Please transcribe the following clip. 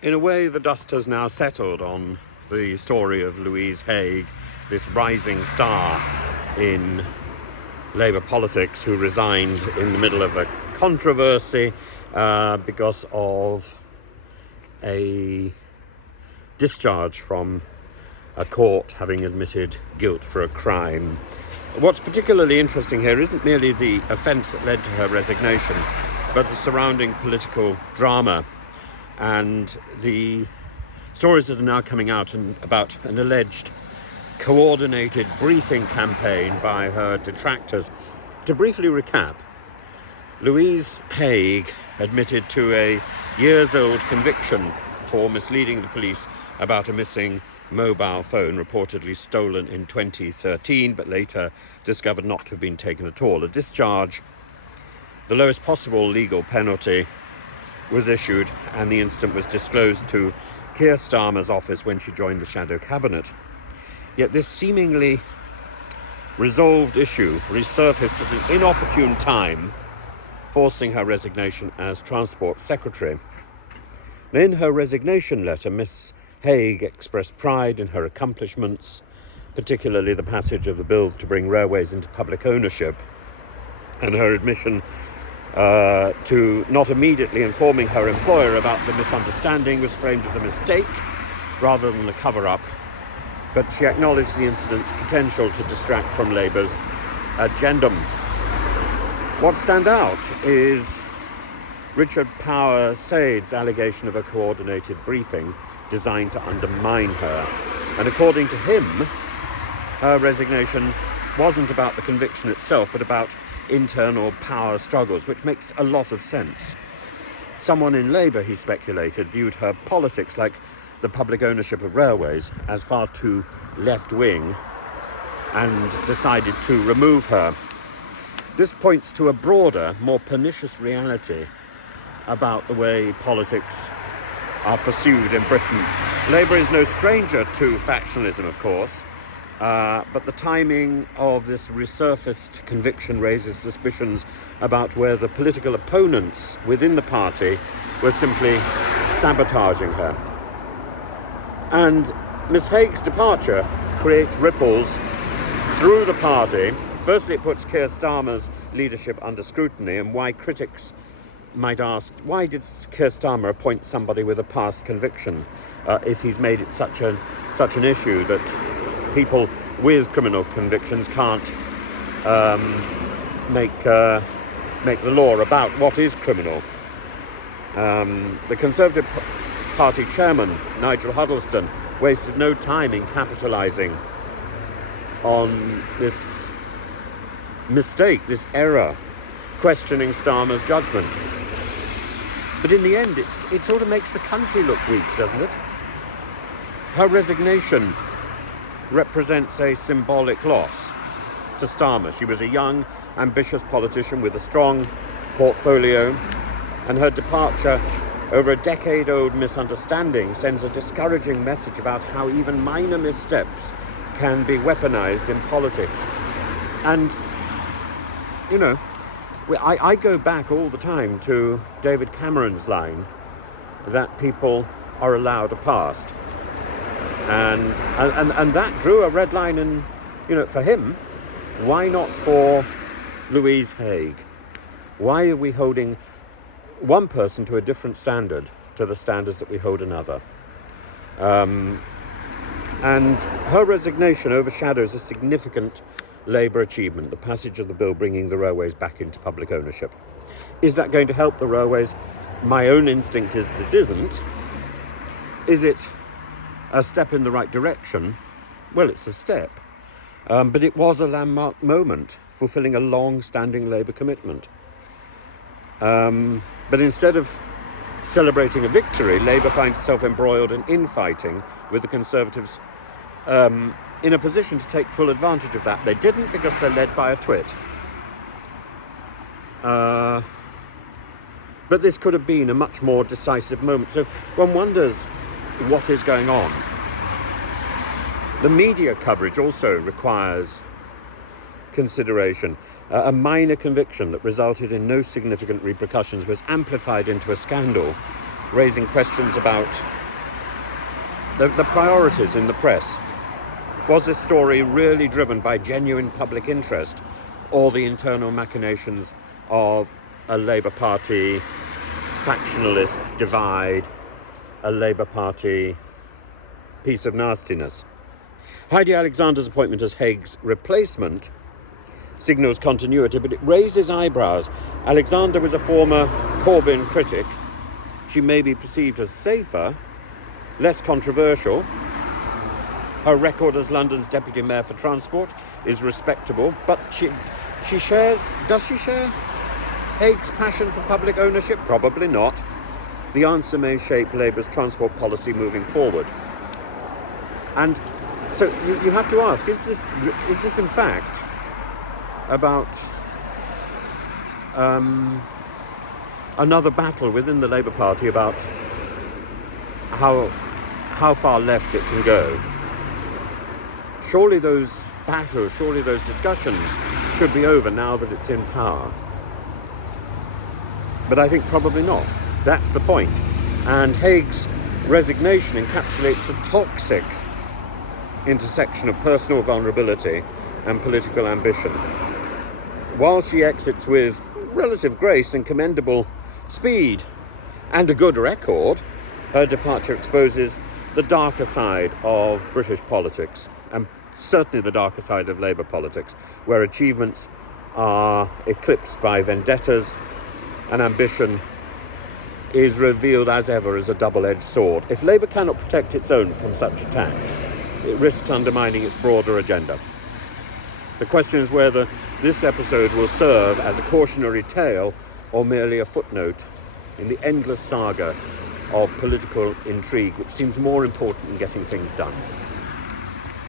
In a way, the dust has now settled on the story of Louise Haigh, this rising star in Labour politics who resigned in the middle of a controversy because of a discharge from a court having admitted guilt for a crime. What's particularly interesting here isn't merely the offence that led to her resignation, but the surrounding political drama and the stories that are now coming out about an alleged coordinated briefing campaign by her detractors. To briefly recap, Louise Haigh admitted to a years-old conviction for misleading the police about a missing mobile phone reportedly stolen in 2013, but later discovered not to have been taken at all. A discharge, the lowest possible legal penalty, was issued, and the incident was disclosed to Keir Starmer's office when she joined the shadow cabinet. Yet this seemingly resolved issue resurfaced at an inopportune time, forcing her resignation as Transport Secretary. In her resignation letter, Miss Haigh expressed pride in her accomplishments, particularly the passage of the bill to bring railways into public ownership, and her admission to not immediately informing her employer about the misunderstanding was framed as a mistake rather than a cover-up, but she acknowledged the incident's potential to distract from Labour's agenda. What stands out is Richard Power Said's allegation of a coordinated briefing designed to undermine her. And according to him, her resignation wasn't about the conviction itself, but about internal power struggles, which makes a lot of sense. Someone in Labour, he speculated, viewed her politics, like the public ownership of railways, as far too left-wing and decided to remove her. This points to a broader, more pernicious reality about the way politics are pursued in Britain. Labour is no stranger to factionalism, of course, but the timing of this resurfaced conviction raises suspicions about whether political opponents within the party were simply sabotaging her. And Miss Haigh's departure creates ripples through the party. Firstly, it puts Keir Starmer's leadership under scrutiny, and why critics might ask, why did Keir Starmer appoint somebody with a past conviction if he's made it such an issue that people with criminal convictions can't make the law about what is criminal? The Conservative Party chairman, Nigel Huddleston, wasted no time in capitalising on this mistake, this error, questioning Starmer's judgment. But in the end, it sort of makes the country look weak, doesn't it? Her resignation represents a symbolic loss to Starmer. She was a young, ambitious politician with a strong portfolio, and her departure over a decade-old misunderstanding sends a discouraging message about how even minor missteps can be weaponized in politics. And, you know, I go back all the time to David Cameron's line that people are allowed a past. And that drew a red line, and, you know, for him, why not for Louise Haigh? Why are we holding one person to a different standard to the standards that we hold another? And her resignation overshadows a significant Labour achievement, the passage of the bill bringing the railways back into public ownership. Is that going to help the railways? My own instinct is that it isn't. Is it a step in the right direction? Well, it's a step. But it was a landmark moment, fulfilling a long-standing Labour commitment. But instead of celebrating a victory, Labour finds itself embroiled in infighting with the Conservatives in a position to take full advantage of that. They didn't, because they're led by a twit. But this could have been a much more decisive moment. So one wonders what is going on. The media coverage also requires consideration. A minor conviction that resulted in no significant repercussions was amplified into a scandal raising questions about the priorities in the press. Was this story really driven by genuine public interest, or the internal machinations of a Labour Party factionalist divide, a Labour Party piece of nastiness? Heidi Alexander's appointment as Haigh's replacement signals continuity, but it raises eyebrows. Alexander was a former Corbyn critic. She may be perceived as safer, less controversial. Her record as London's Deputy Mayor for Transport is respectable, but does she share Haigh's passion for public ownership? Probably not. The answer may shape Labour's transport policy moving forward. And so you have to ask, is this in fact about another battle within the Labour Party about how far left it can go? Surely those battles, surely those discussions should be over now that it's in power. But I think probably not. That's the point. And Haigh's resignation encapsulates a toxic intersection of personal vulnerability and political ambition. While she exits with relative grace and commendable speed and a good record, her departure exposes the darker side of British politics, and certainly the darker side of Labour politics, where achievements are eclipsed by vendettas and ambition is revealed as ever as a double-edged sword. If Labour cannot protect its own from such attacks, it risks undermining its broader agenda. The question is whether this episode will serve as a cautionary tale or merely a footnote in the endless saga of political intrigue, which seems more important than getting things done.